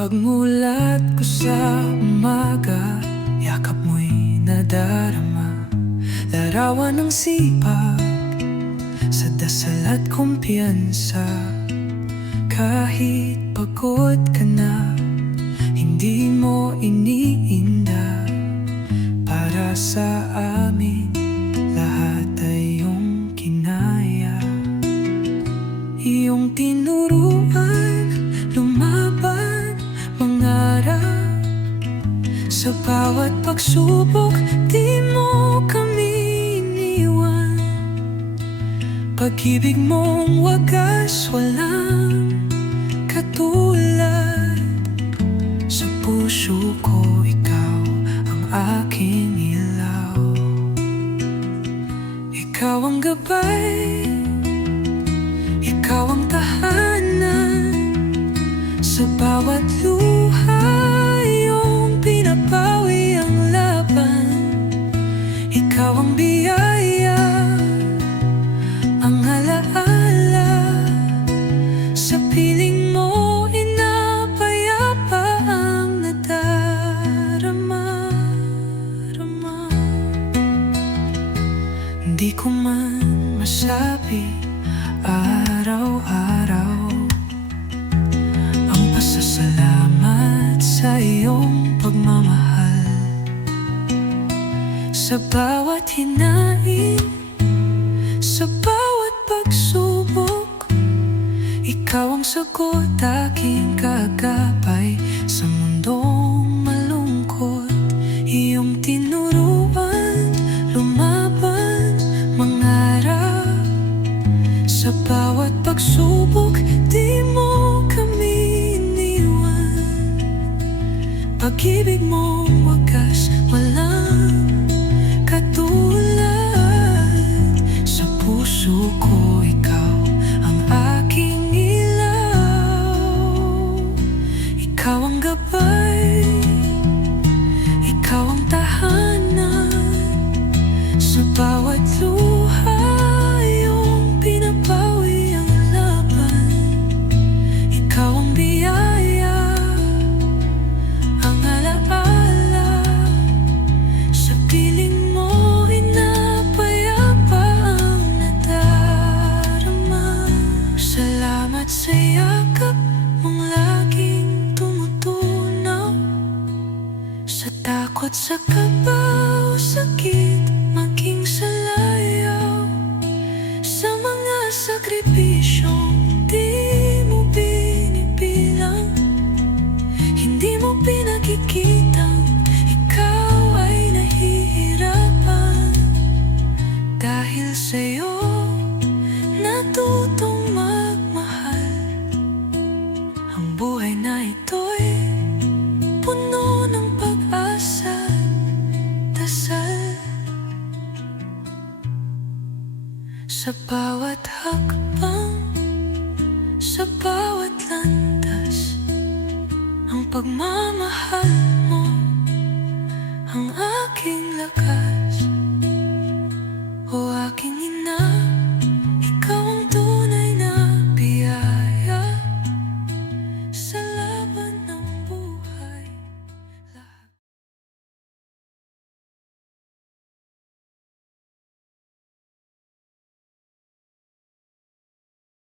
Pagmulat ko sa umaga Yakap mo'y nadarama. Larawan ng sipag Sa dasal at kumpiyansa. Kahit pagod ka na Hindi mo iniinda. Para sa amin Lahat ay iyong kinaya. Iyong tinuruan Sa bawat pagsubok Di mo kami iniwan. Pag-ibig mong wagas Walang katulad. Sa puso ko Ikaw ang aking ilaw. Ikaw ang gabay ikaw ang tahanan. Sa bawat luha Ikaw ang biyaya Ang alaala Sa piling mo Inapayapa ang nadarama rama. Hindi ko man masabi araw-araw Sa bawat hinain Sa bawat pagsubok Ikaw ang sagot aking kagabay Sa mundong malungkot. Iyong tinuruan Lumaban, mangarap. Sa bawat pagsubok, di mo kami iniwan. Pag-ibig mong wagas, Ikaw ang gabay, ikaw takot, sa kabaw, sakit, maging sa layaw Sa mga sakripisyong di mo binibilang Hindi mo pinakikitang ikaw ay nahihirapan. Dahil sa'yo natutong sa bawat